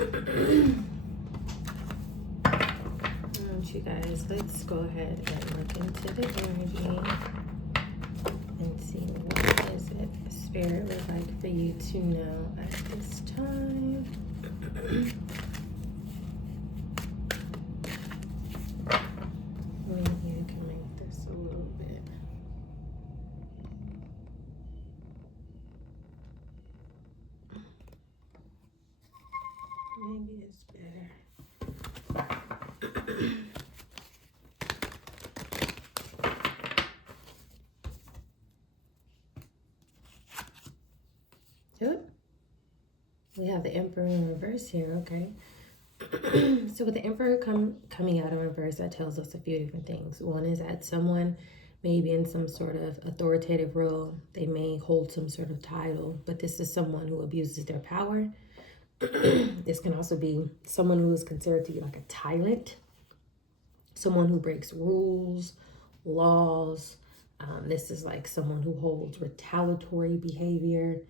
You guys, let's go ahead and look into the energy and see what is it Spirit would like for you to know at this time. Maybe I can make this a little bit. Maybe it's better. Yep. We have the Emperor in reverse here, okay? So with the Emperor coming out in reverse, that tells us a few different things. One is that someone may be in some sort of authoritative role. They may hold some sort of title, but this is someone who abuses their power. This can also be someone who is considered to be like a tyrant, someone who breaks rules, laws. This is like someone who holds retaliatory behavior.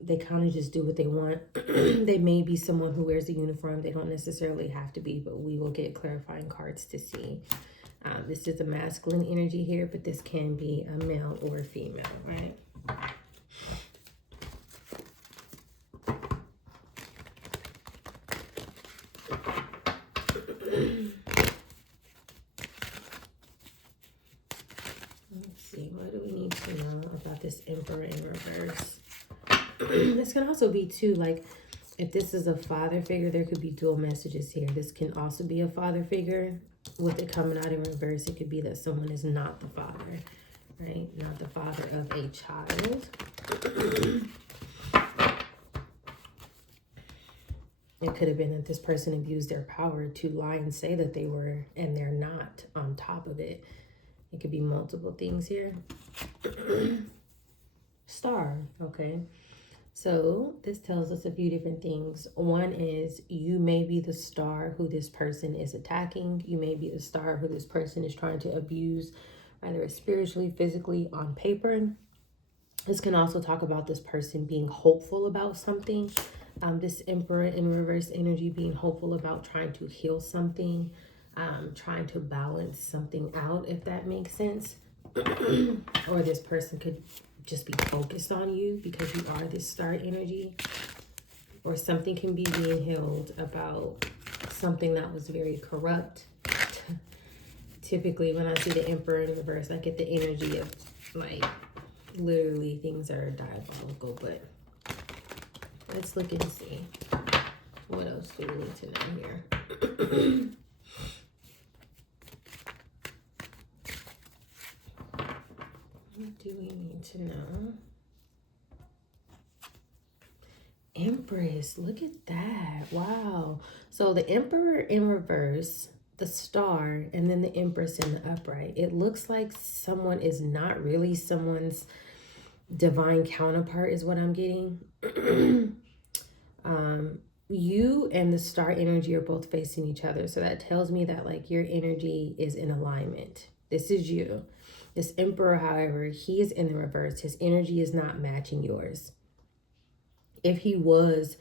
They kind of just do what they want. They may be someone who wears a uniform. They don't necessarily have to be, but we will get clarifying cards to see. This is a masculine energy here, but this can be a male or a female, right? Let's see, what do we need to know about this Emperor in reverse? This can also be too, like, if this is a father figure, there could be dual messages here. This can also be a father figure. With it coming out in reverse, it could be that someone is not the father, right? Not the father of a child. It could have been that this person abused their power to lie and say that they were, and they're not on top of it. It could be multiple things here. Star, okay? So this tells us a few different things. One is you may be the star who this person is attacking. You may be the star who this person is trying to abuse, either spiritually, physically, on paper. This can also talk about this person being hopeful about something. This Emperor in reverse energy being hopeful about trying to heal something, trying to balance something out, if that makes sense. Or this person could just be focused on you because you are this star energy. Or something can be being held about something that was very corrupt. Typically, when I see the Emperor in reverse, I get the energy of, like, literally things are diabolical. But let's look and see. What else do we need to know here? What do we need to know? Empress, look at that. Wow. So the Emperor in reverse, the star, and then the Empress in the upright. It looks like someone is not really someone's divine counterpart is what I'm getting. You and the star energy are both facing each other. So that tells me that, like, your energy is in alignment. This is you. This Emperor, however, he is in the reverse. His energy is not matching yours. If he was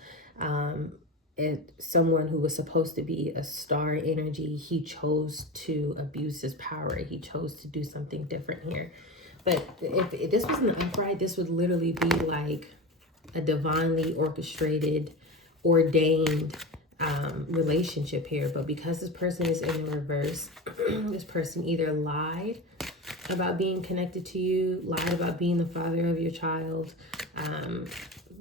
someone who was supposed to be a star energy, he chose to abuse his power. He chose to do something different here. But if this was an upright, this would literally be like a divinely orchestrated, ordained relationship here. But because this person is in the reverse, this person either lied about being connected to you, lied about being the father of your child.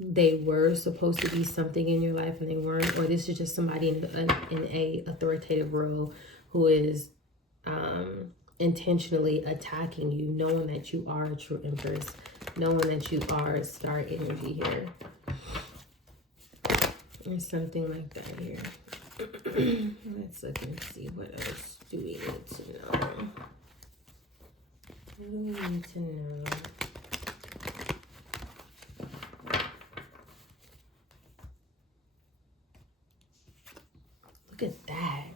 They were supposed to be something in your life and they weren't, or this is just somebody in a authoritative role who is intentionally attacking you, knowing that you are a true empress, knowing that you are a star energy here. Or something like that here. Let's look and see what else do we need to know. What do we need to know? Look at that.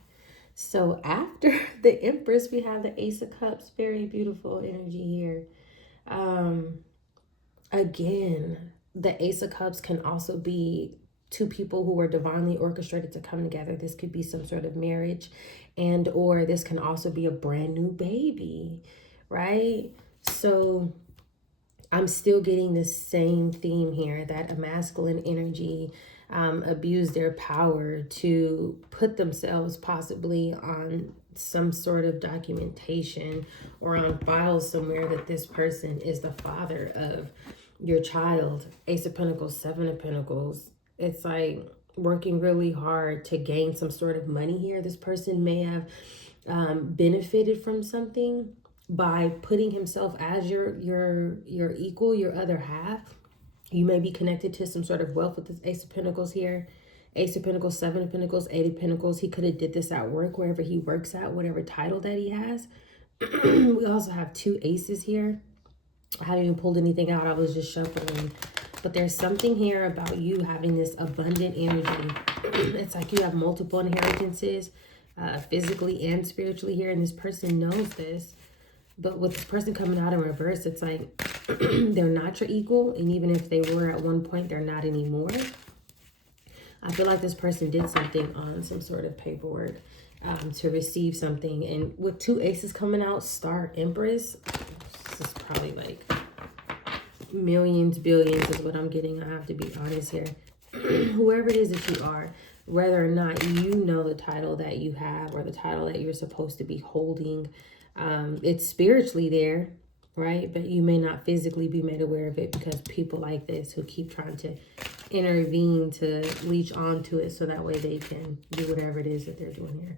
So after the Empress, we have the Ace of Cups. Very beautiful energy here. Again, the Ace of Cups can also be two people who are divinely orchestrated to come together. This could be some sort of marriage, and or this can also be a brand new baby, right? So I'm still getting the same theme here, that a masculine energy abuse their power to put themselves possibly on some sort of documentation or on files somewhere that this person is the father of your child. Ace of Pentacles, Seven of Pentacles. It's like working really hard to gain some sort of money here. This person may have benefited from something by putting himself as your equal, your other half. You may be connected to some sort of wealth with this Ace of Pentacles here. Ace of Pentacles, Seven of Pentacles, Eight of Pentacles. He could have did this at work, wherever he works at, whatever title that he has. We also have two aces here. I haven't even pulled anything out. I was just shuffling. But there's something here about you having this abundant energy. It's like you have multiple inheritances, physically and spiritually here. And this person knows this. But with this person coming out in reverse, it's like they're not your equal. And even if they were at one point, they're not anymore. I feel like this person did something on some sort of paperwork to receive something. And with two aces coming out, Star, Empress, this is probably like millions, billions is what I'm getting. I have to be honest here. Whoever it is that you are, whether or not you know the title that you have or the title that you're supposed to be holding, it's spiritually there, right? But you may not physically be made aware of it because people like this who keep trying to intervene to leech onto it so that way they can do whatever it is that they're doing here.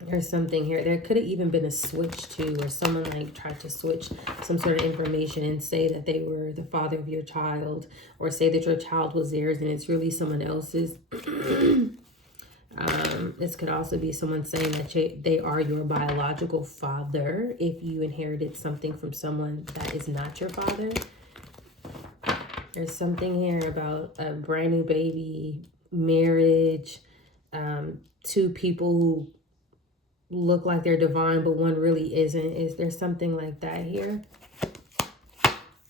There's something here. There could have even been a switch too, where someone like tried to switch some sort of information and say that they were the father of your child, or say that your child was theirs and it's really someone else's. This could also be someone saying that they are your biological father if you inherited something from someone that is not your father. There's something here about a brand new baby, marriage, two people who look like they're divine, but one really isn't. Is there something like that here?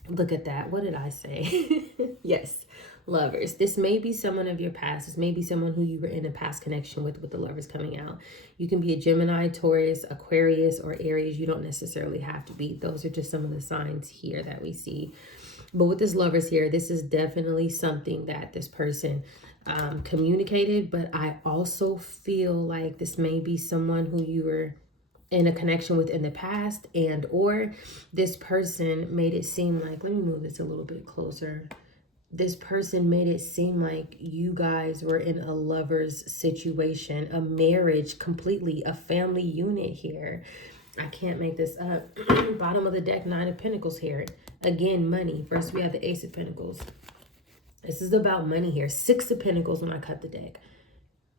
Look at that. What did I say? Yes. Lovers. This may be someone of your past. This may be someone who you were in a past connection with the lovers coming out. You can be a Gemini, Taurus, Aquarius, or Aries. You don't necessarily have to be. Those are just some of the signs here that we see. But with this lovers here, this is definitely something that this person communicated. But I also feel like this may be someone who you were in a connection with in the past, and or this person made it seem like, let me move this a little bit closer. This person made it seem like you guys were in a lover's situation, a marriage, completely a family unit here. I can't make this up. Bottom of the deck, Nine of Pentacles here. Again, money. First, we have the Ace of Pentacles. This is about money here. Six of Pentacles when I cut the deck.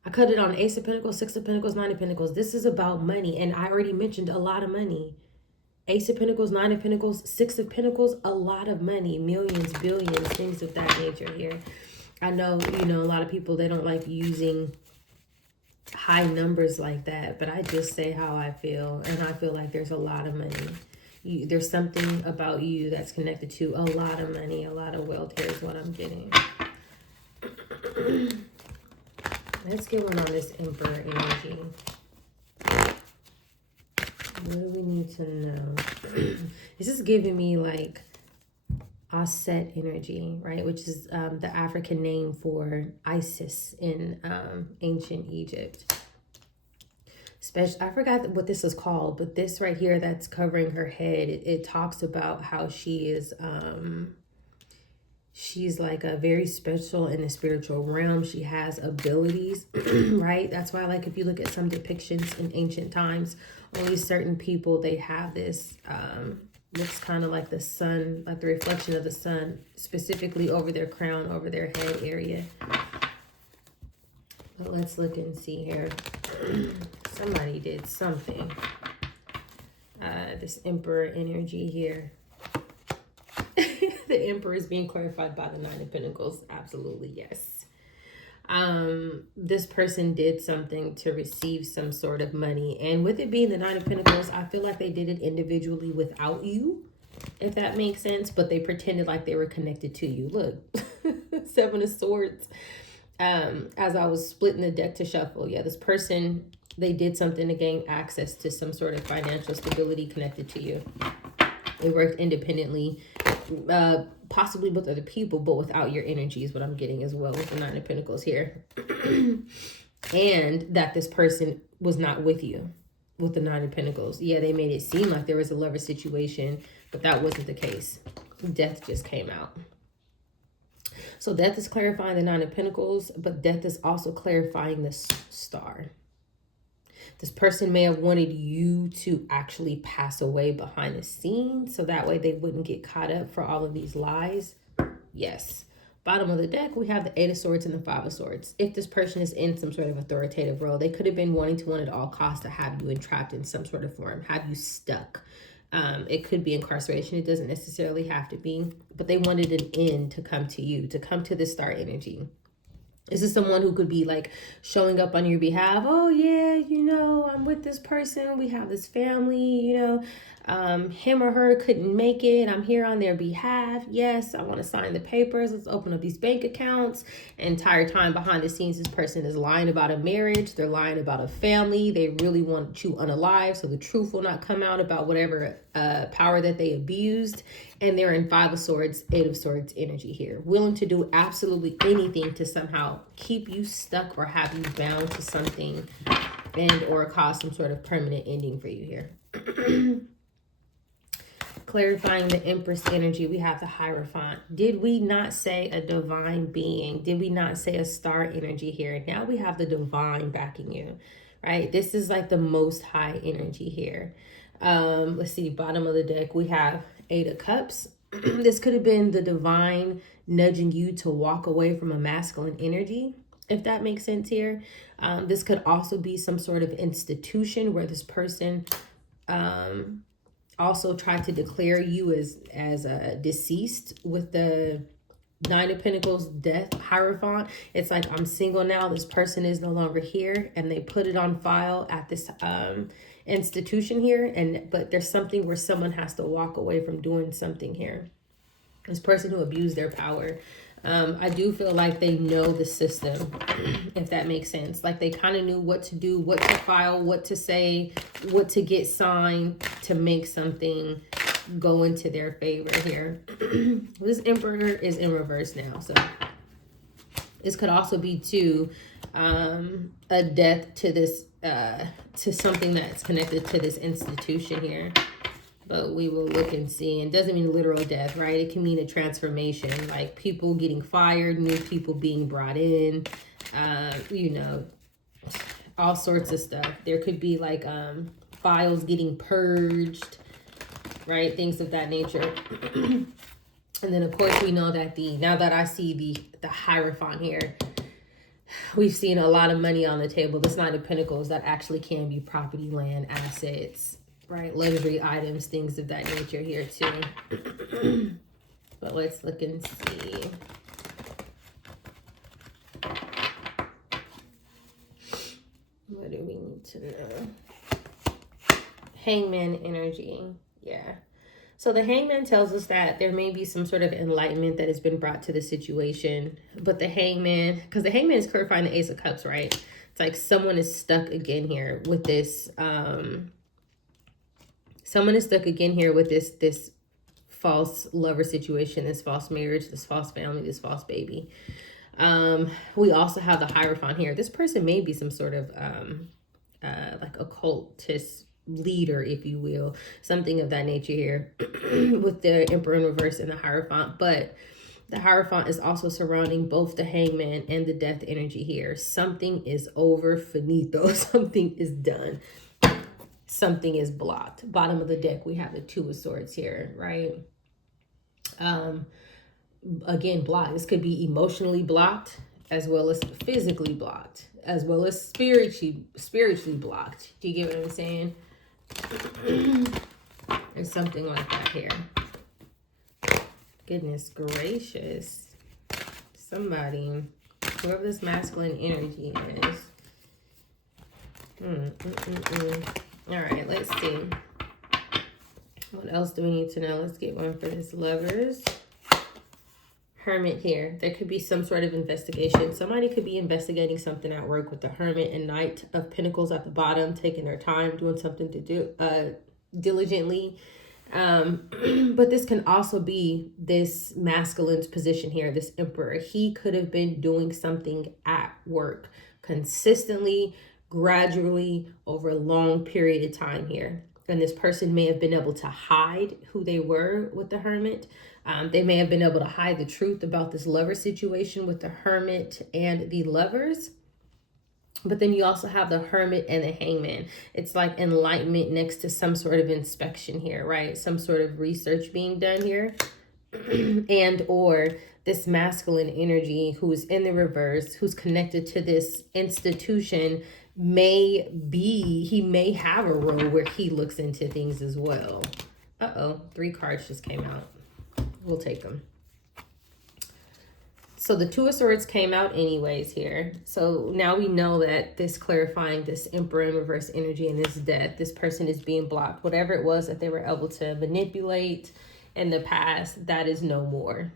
I cut it on Ace of Pentacles, Six of Pentacles, Nine of Pentacles. This is about money. And I already mentioned a lot of money. Ace of Pentacles, Nine of Pentacles, Six of Pentacles, a lot of money, millions, billions, things of that nature here. I know, a lot of people, they don't like using high numbers like that, but I just say how I feel, and I feel like there's a lot of money. There's something about you that's connected to a lot of money, a lot of wealth here is what I'm getting. Let's get one on this Emperor energy. What do we need to know? This is giving me like Aset energy, right? Which is the African name for Isis in ancient Egypt. I forgot what this is called, but this right here that's covering her head, it talks about how she is, she's like a very special in the spiritual realm. She has abilities, right? That's why, like, if you look at some depictions in ancient times, only certain people, they have this, looks kind of like the sun, like the reflection of the sun, specifically over their crown, over their head area. But let's look and see here. Somebody did something. This Emperor energy here. The Emperor is being clarified by the Nine of Pentacles. Absolutely, yes. This person did something to receive some sort of money. And with it being the Nine of Pentacles, I feel like they did it individually without you. if that makes sense, but they pretended like they were connected to you. Look, Seven of Swords. As I was splitting the deck to shuffle, yeah, this person, they did something to gain access to some sort of financial stability connected to you. They worked independently, possibly with other people, but without your energy is what I'm getting as well with the Nine of Pentacles here. And that this person was not with you with the Nine of Pentacles. Yeah, they made it seem like there was a lover situation, but that wasn't the case. Death just came out. So death is clarifying the Nine of Pentacles, but death is also clarifying the Star. This person may have wanted you to actually pass away behind the scenes, so that way they wouldn't get caught up for all of these lies. Yes. Bottom of the deck, we have the Eight of Swords and the Five of Swords. If this person is in some sort of authoritative role, they could have been wanting to at all costs to have you entrapped in some sort of form, have you stuck. It could be incarceration. It doesn't necessarily have to be, but they wanted an end to come to you, to come to this star energy. This is someone who could be like showing up on your behalf. Oh yeah, you know, I'm with this person. We have this family, you know, him or her couldn't make it. I'm here on their behalf. Yes, I want to sign the papers. Let's open up these bank accounts. Entire time behind the scenes, this person is lying about a marriage. They're lying about a family. They really want you unalive, so the truth will not come out about whatever power that they abused. And they're in Five of Swords, Eight of Swords energy here. Willing to do absolutely anything to somehow keep you stuck or have you bound to something and or cause some sort of permanent ending for you here. Clarifying the Empress energy, we have the Hierophant. Did we not say a divine being? Did we not say a star energy here? Now we have the divine backing you, right? This is like the most high energy here. Let's see, bottom of the deck, we have Eight of Cups. This could have been the divine nudging you to walk away from a masculine energy, if that makes sense here. This could also be some sort of institution where this person also tried to declare you as deceased with the Nine of Pentacles, Death, Hierophant. It's like, I'm single now. This person is no longer here. And they put it on file at this institution here. But there's something where someone has to walk away from doing something here. This person who abused their power. I do feel like they know the system, if that makes sense. Like they kind of knew what to do, what to file, what to say, what to get signed to make something go into their favor here. This Emperor is in reverse now. So this could also be too a death to this, to something that's connected to this institution here. But we will look and see. And it doesn't mean literal death, right? It can mean a transformation, like people getting fired, new people being brought in, you know, all sorts of stuff. There could be like files getting purged, right? Things of that nature. And then of course we know that now that I see the Hierophant here, we've seen a lot of money on the table. This Nine of Pentacles, that actually can be property, land, assets, right? Luxury items, things of that nature here too. But let's look and see. What do we need to know? Hangman energy. Yeah. So the Hangman tells us that there may be some sort of enlightenment that has been brought to the situation. But the Hangman, because the Hangman is clarifying the Ace of Cups, right? It's like someone is stuck again here with this, someone is stuck again here with this false lover situation, this false marriage, this false family, this false baby. We also have the Hierophant here. This person may be some sort of like occultist leader, if you will, something of that nature here with the Emperor in reverse and the Hierophant. But the Hierophant is also surrounding both the Hangman and the Death energy here. Something is over, finito. Something is done. Something is blocked. Bottom of the deck, we have the Two of Swords here, right? Again, blocked. This could be emotionally blocked, as well as physically blocked, as well as spiritually blocked. Do you get what I'm saying? There's something like that here. Goodness gracious. Somebody, whoever this masculine energy is. All right, let's see. What else do we need to know? Let's get one for this Lovers. Hermit here. There could be some sort of investigation. Somebody could be investigating something at work with the Hermit and Knight of Pentacles at the bottom, taking their time, doing something to do diligently. But this can also be this masculine's position here, this Emperor. He could have been doing something at work consistently, gradually, over a long period of time here. And this person may have been able to hide who they were with the Hermit. They may have been able to hide the truth about this lover situation with the Hermit and the Lovers. But then you also have the Hermit and the Hangman. It's like enlightenment next to some sort of inspection here, right? Some sort of research being done here. And or this masculine energy who's in the reverse, who's connected to this institution, he may have a role where he looks into things as well. Uh-oh, 3 cards just came out. We'll take them. So the Two of Swords came out anyways here. So now we know that this clarifying this Emperor in reverse energy and this death, this person is being blocked. Whatever it was that they were able to manipulate in the past, that is no more.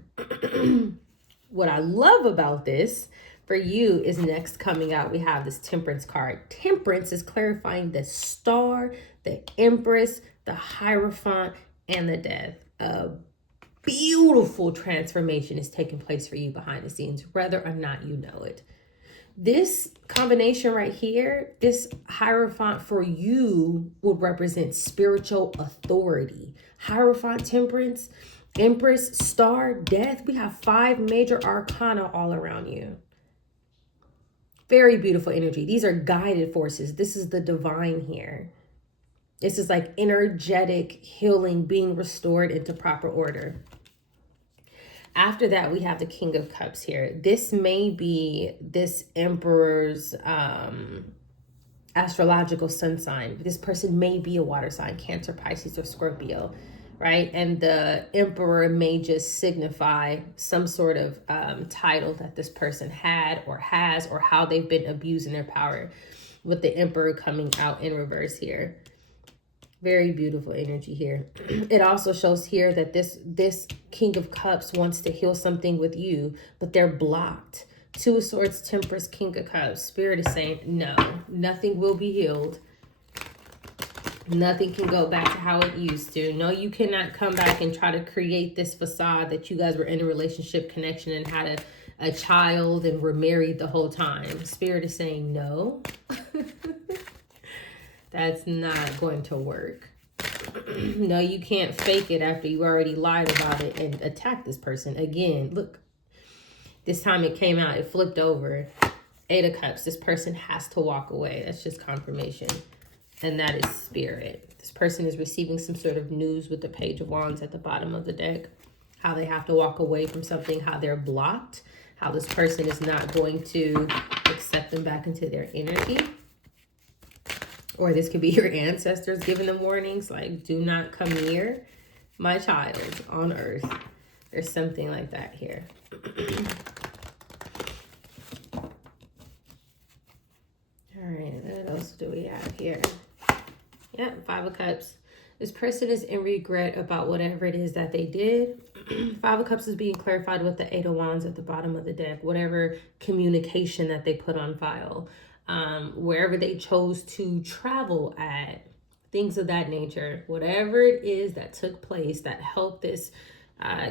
What I love about this for you is next coming out, we have this Temperance card. Temperance is clarifying the Star, the Empress, the Hierophant, and the Death. Beautiful transformation is taking place for you behind the scenes, whether or not you know it. This combination right here, this Hierophant for you would represent spiritual authority. Hierophant, Temperance, Empress, Star, Death. We have 5 major arcana all around you. Very beautiful energy. These are guided forces. This is the divine here. This is like energetic healing being restored into proper order. After that, we have the King of Cups here. This may be this Emperor's astrological sun sign. This person may be a water sign, Cancer, Pisces, or Scorpio, right? And the Emperor may just signify some sort of title that this person had or has, or how they've been abusing their power, with the Emperor coming out in reverse here. Very beautiful energy here. It also shows here that this King of Cups wants to heal something with you, but they're blocked. Two of Swords, Temperance, King of Cups. Spirit is saying, no, nothing will be healed. Nothing can go back to how it used to. No, you cannot come back and try to create this facade that you guys were in a relationship connection and had a child and were married the whole time. Spirit is saying, no. That's not going to work. No, you can't fake it after you already lied about it and attacked this person. Again, look, this time it came out, it flipped over. 8 of Cups, this person has to walk away. That's just confirmation. And that is Spirit. This person is receiving some sort of news with the Page of Wands at the bottom of the deck. How they have to walk away from something, how they're blocked, how this person is not going to accept them back into their energy. Or this could be your ancestors giving them warnings, like, do not come near my child on earth. There's something like that here. All right, what else do we have here? Yeah, 5 of Cups. This person is in regret about whatever it is that they did. 5 of Cups is being clarified with the 8 of Wands at the bottom of the deck. Whatever communication that they put on file. Wherever they chose to travel at, things of that nature, whatever it is that took place that helped this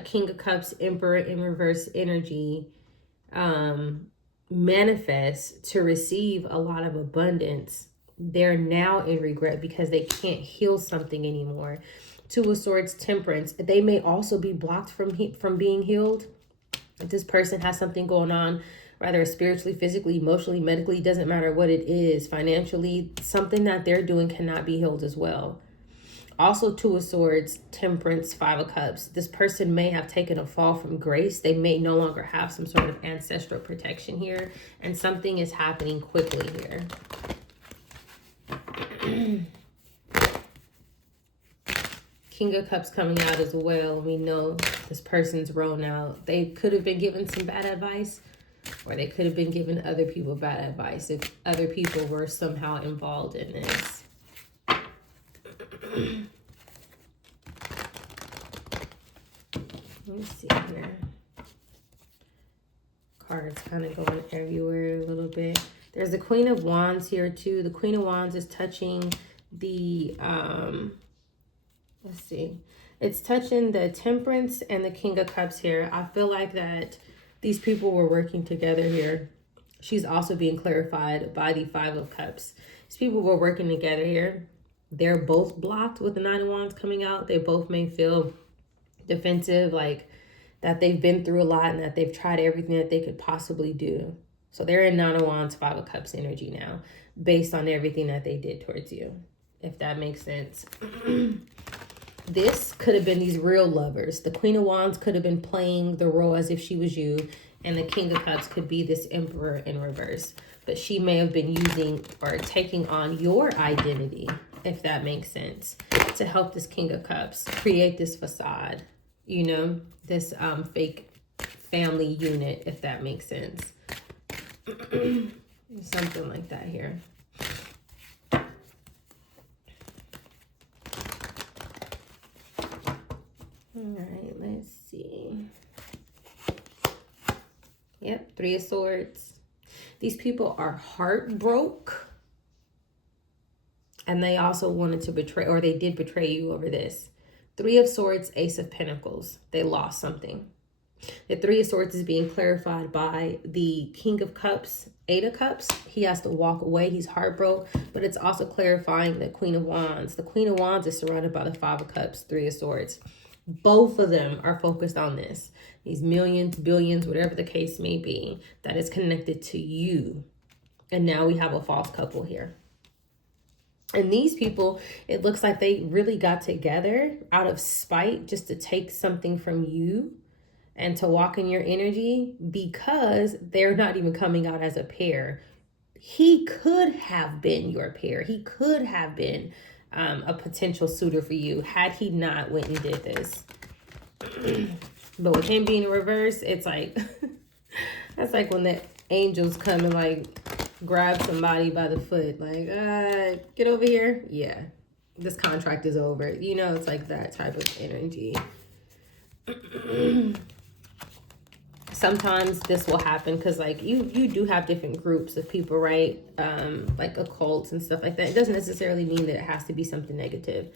King of Cups, Emperor in reverse energy manifest to receive a lot of abundance, they're now in regret because they can't heal something anymore. 2 of Swords, Temperance, they may also be blocked from being healed. If this person has something going on, whether spiritually, physically, emotionally, medically, doesn't matter what it is, financially, something that they're doing cannot be healed as well. Also, 2 of Swords, Temperance, 5 of Cups. This person may have taken a fall from grace. They may no longer have some sort of ancestral protection here, and something is happening quickly here. King of Cups coming out as well. We know this person's run out. They could have been given some bad advice, or they could have been giving other people bad advice if other people were somehow involved in this. Let me see here. Cards kind of going everywhere a little bit. There's the Queen of Wands here too. The Queen of Wands is touching the, let's see. It's touching the Temperance and the King of Cups here. I feel like that these people were working together here. She's also being clarified by the Five of Cups. These people were working together here. They're both blocked with the Nine of Wands coming out. They both may feel defensive, like that they've been through a lot and that they've tried everything that they could possibly do. So they're in Nine of Wands, Five of Cups energy now, based on everything that they did towards you, if that makes sense. This could have been these real lovers. The Queen of Wands could have been playing the role as if she was you, and the King of Cups could be this Emperor in reverse. But she may have been using or taking on your identity, if that makes sense, to help this King of Cups create this facade, you know, this fake family unit, if that makes sense. Something like that here. All right, let's see. Yep, Three of Swords. These people are heartbroken. And they also wanted to betray, or they did betray you over this. Three of Swords, Ace of Pentacles. They lost something. The Three of Swords is being clarified by the King of Cups, Eight of Cups. He has to walk away. He's heartbroken. But it's also clarifying the Queen of Wands. The Queen of Wands is surrounded by the Five of Cups, Three of Swords. Both of them are focused on this. These millions, billions, whatever the case may be, that is connected to you. And now we have a false couple here. And these people, it looks like they really got together out of spite just to take something from you and to walk in your energy, because they're not even coming out as a pair. He could have been your pair. He could have been a potential suitor for you had he not went and did this. But with him being in reverse, it's like, that's like when the angels come and like grab somebody by the foot, like, get over here. Yeah, this contract is over. You know, it's like that type of energy. Sometimes this will happen because like you do have different groups of people, right? Like occults and stuff like that. It doesn't necessarily mean that it has to be something negative.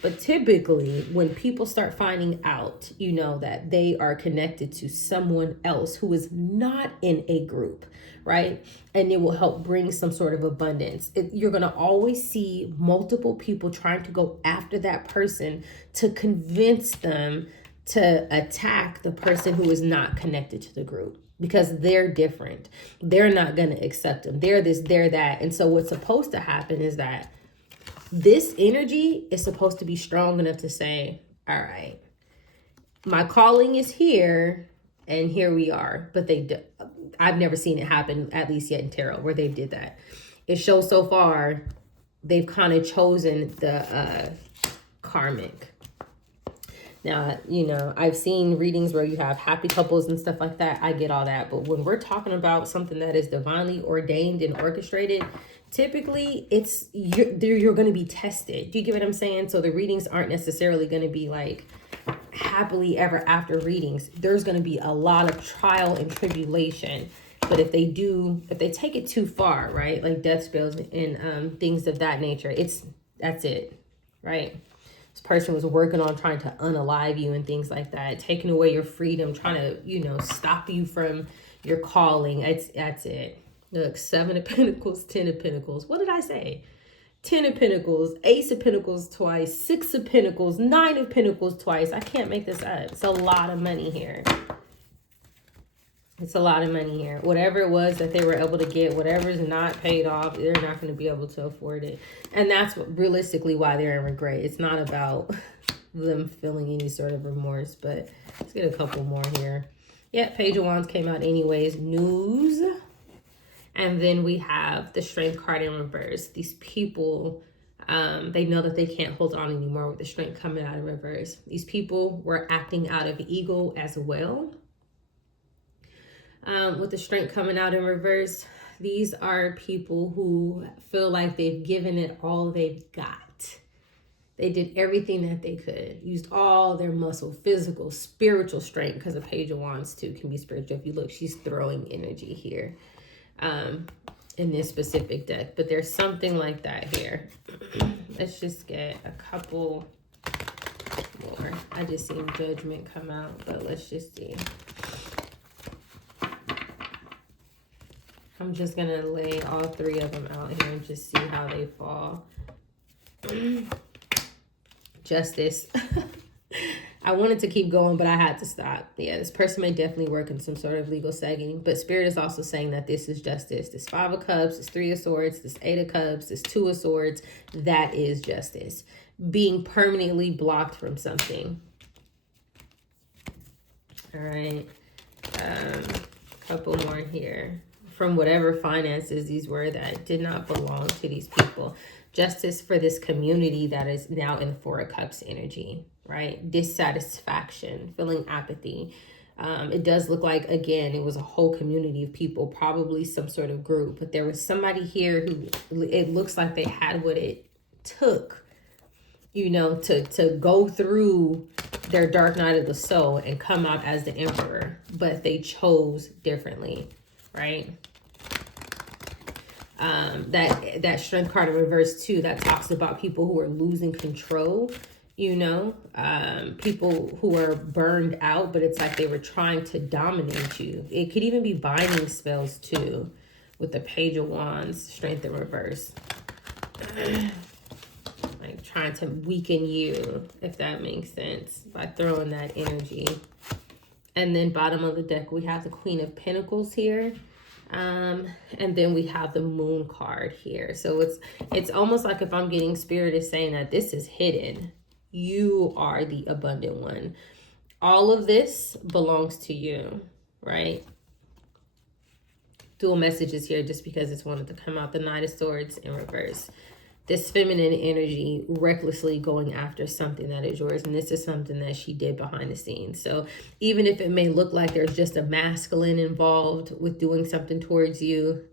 But typically when people start finding out, you know, that they are connected to someone else who is not in a group, right? And it will help bring some sort of abundance. You're going to always see multiple people trying to go after that person to convince them to attack the person who is not connected to the group, because they're different. They're not going to accept them. They're this, they're that. And so what's supposed to happen is that this energy is supposed to be strong enough to say, all right, my calling is here and here we are. But I've never seen it happen, at least yet in tarot, where they did that. It shows so far they've kind of chosen the karmic. Now, you know, I've seen readings where you have happy couples and stuff like that. I get all that. But when we're talking about something that is divinely ordained and orchestrated, typically you're going to be tested. Do you get what I'm saying? So the readings aren't necessarily going to be like happily ever after readings. There's going to be a lot of trial and tribulation. But if they take it too far, right? Like death spells and things of that nature, that's it, right? This person was working on trying to unalive you and things like that, taking away your freedom, trying to, you know, stop you from your calling. That's it. Look, 7 of Pentacles, 10 of Pentacles. What did I say? 10 of Pentacles, Ace of Pentacles twice, 6 of Pentacles, 9 of Pentacles twice. I can't make this up. It's a lot of money here. It's a lot of money here. Whatever it was that they were able to get, whatever's not paid off, they're not going to be able to afford it. And that's realistically why they're in regret. It's not about them feeling any sort of remorse. But let's get a couple more here. Yeah, Page of Wands came out anyways. News. And then we have the Strength card in reverse. These people, they know that they can't hold on anymore with the Strength coming out in reverse. These people were acting out of ego as well. With the Strength coming out in reverse, these are people who feel like they've given it all they've got. They did everything that they could, used all their muscle, physical, spiritual strength, because a Page of Wands too can be spiritual. If you look, she's throwing energy here in this specific deck. But there's something like that here. Let's just get a couple more. I just seen Judgment come out, but let's just see. I'm just going to lay all three of them out here and just see how they fall. Justice. I wanted to keep going, but I had to stop. Yeah, this person may definitely work in some sort of legal setting, but Spirit is also saying that this is justice. This 5 of Cups, this 3 of Swords, this 8 of Cups, this 2 of Swords, that is justice. Being permanently blocked from something. All right. Couple more here. From whatever finances these were that did not belong to these people. Justice for this community that is now in 4 of Cups energy, right? Dissatisfaction, feeling apathy. It does look like, again, it was a whole community of people, probably some sort of group, but there was somebody here who it looks like they had what it took, you know, to go through their dark night of the soul and come out as the Emperor, but they chose differently, right? That Strength card in reverse too, that talks about people who are losing control, you know, people who are burned out, but it's like they were trying to dominate you. It could even be binding spells too, with the Page of Wands, Strength in reverse. Like trying to weaken you, if that makes sense, by throwing that energy. And then bottom of the deck, we have the Queen of Pentacles here. And then we have the Moon card here. So it's almost like, if I'm getting, Spirit is saying that this is hidden. You are the abundant one. All of this belongs to you, right? Dual messages here just because it's wanted to come out. The Knight of Swords in reverse. This feminine energy recklessly going after something that is yours. And this is something that she did behind the scenes. So even if it may look like there's just a masculine involved with doing something towards you,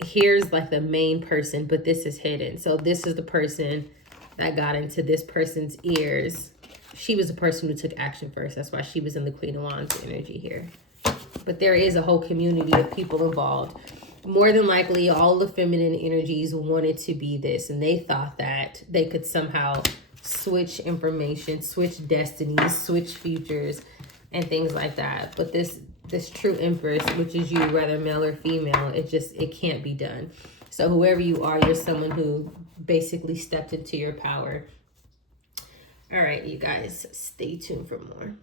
here's like the main person, but this is hidden. So this is the person that got into this person's ears. She was the person who took action first. That's why she was in the Queen of Wands energy here. But there is a whole community of people involved. More than likely, all the feminine energies wanted to be this, and they thought that they could somehow switch information, switch destinies, switch futures, and things like that. But this true Empress, which is you, whether male or female, it can't be done. So whoever you are, you're someone who basically stepped into your power. All right, you guys, stay tuned for more.